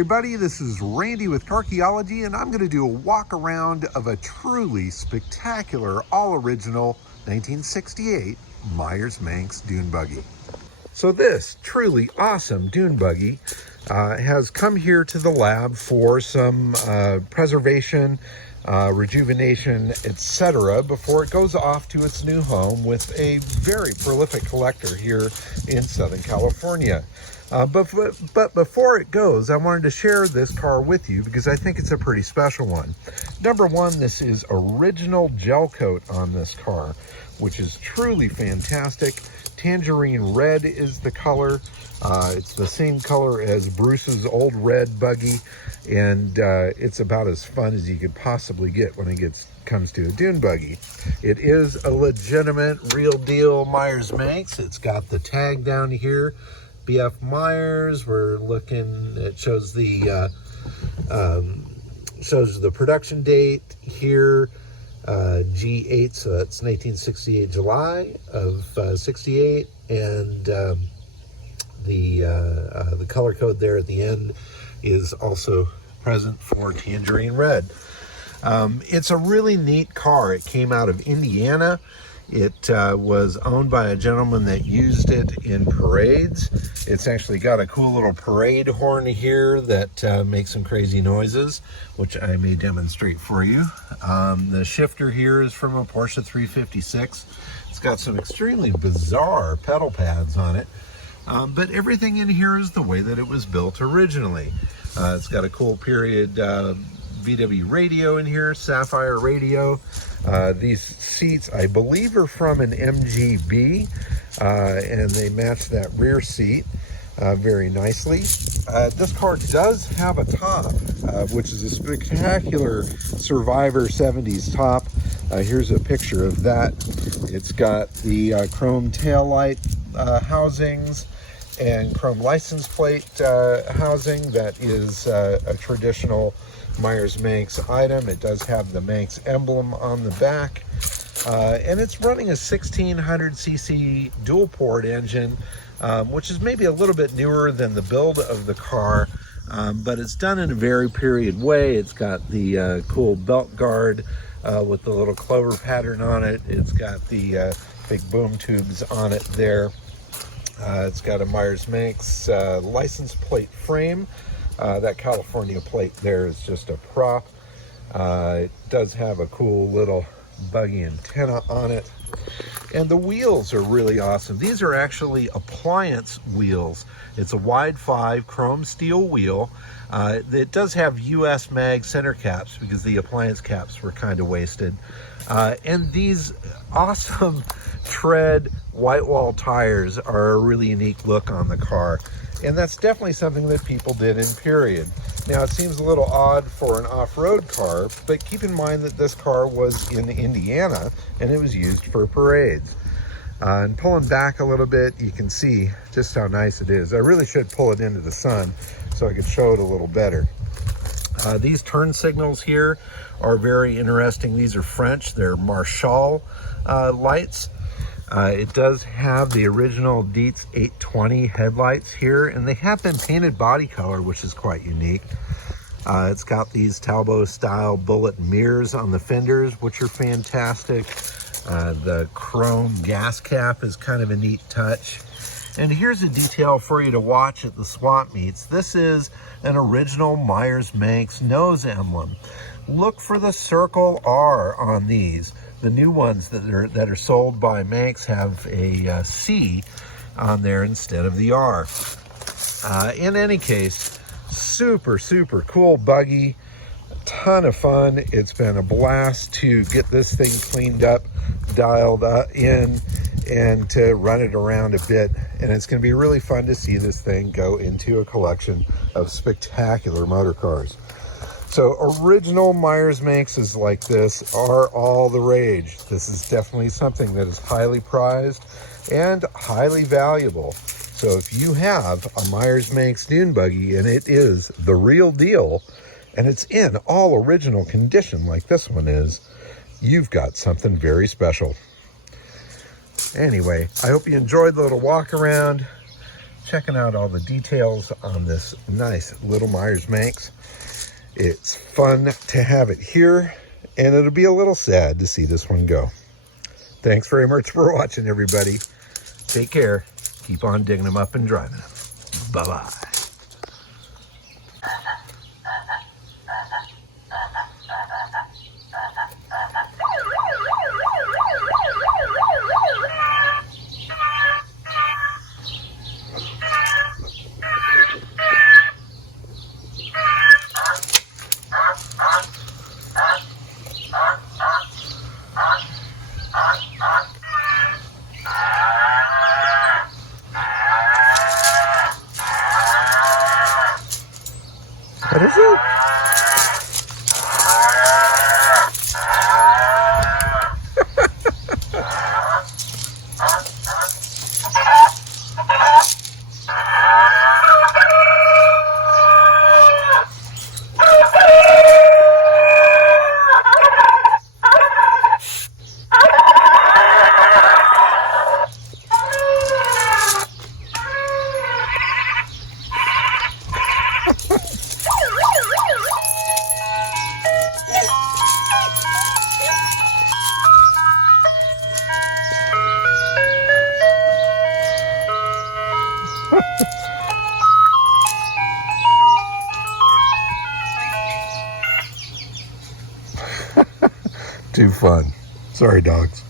everybody, this is Randy with Carchaeology, and I'm going to do a walk around of a truly spectacular, all-original 1968 Myers-Manx Dune Buggy. So this truly awesome Dune Buggy has come here to the lab for some preservation, rejuvenation, etc. before it goes off to its new home with a very prolific collector here in Southern California. But before it goes, I wanted to share this car with you because I think it's a pretty special one. Number one, this is original gel coat on this car, which is truly fantastic. Tangerine red is the color. It's the same color as Bruce's old red buggy, and it's about as fun as you could possibly get when it comes to a dune buggy. It is a legitimate, real deal Myers-Manx. It's got the tag down here, BF Myers. We're looking. It shows the production date here. G8, so that's 1968 July of 68, and the color code there at the end is also present for Tangerine red. It's a really neat car. It came out of Indiana. It was owned by a gentleman that used it in parades. It's actually got a cool little parade horn here that makes some crazy noises, which I may demonstrate for you. The shifter here is from a Porsche 356. It's got some extremely bizarre pedal pads on it, but everything in here is the way that it was built originally. It's got a cool period VW radio in here, Sapphire radio. These seats, I believe, are from an MGB, and they match that rear seat very nicely. This car does have a top, which is a spectacular Survivor 70s top. Here's a picture of that. It's got the chrome taillight housings and chrome license plate housing. That is a traditional Myers-Manx item. It does have the Manx emblem on the back, and it's running a 1600cc dual port engine, which is maybe a little bit newer than the build of the car, but it's done in a very period way. It's got the cool belt guard with the little clover pattern on it. It's got the big boom tubes on it there. It's got a Myers-Manx license plate frame. That California plate there is just a prop. It does have a cool little buggy antenna on it. And the wheels are really awesome. These are actually appliance wheels. It's a wide 5 chrome steel wheel. It does have US mag center caps because the appliance caps were kind of wasted. And these awesome tread white wall tires are a really unique look on the car. And that's definitely something that people did in period. Now, it seems a little odd for an off-road car, but keep in mind that this car was in Indiana and it was used for parades. And pulling back a little bit, you can see just how nice it is. I really should pull it into the sun so I could show it a little better. These turn signals here are very interesting. These are French. They're Marshall lights. It does have the original Dietz 820 headlights here, and they have been painted body color, which is quite unique. It's got these Talbot style bullet mirrors on the fenders, which are fantastic. The chrome gas cap is kind of a neat touch. And here's a detail for you to watch at the swap meets. This is an original Myers-Manx nose emblem. Look for the circle R on these. The new ones that are sold by Manx have a C on there instead of the R. In any case, super cool buggy, a ton of fun. It's been a blast to get this thing cleaned up, dialed in, and to run it around a bit. And it's going to be really fun to see this thing go into a collection of spectacular motor cars. So original Myers-Manxes like this are all the rage. This is definitely something that is highly prized and highly valuable. So if you have a Myers-Manx Dune Buggy and it is the real deal, and it's in all original condition like this one is, you've got something very special. Anyway, I hope you enjoyed the little walk around. checking out all the details on this nice little Myers-Manx. It's fun to have it here, and it'll be a little sad to see this one go. Thanks very much for watching, everybody. Take care. Keep on digging them up and driving them. Bye-bye. What is it? Too fun. Sorry, dogs.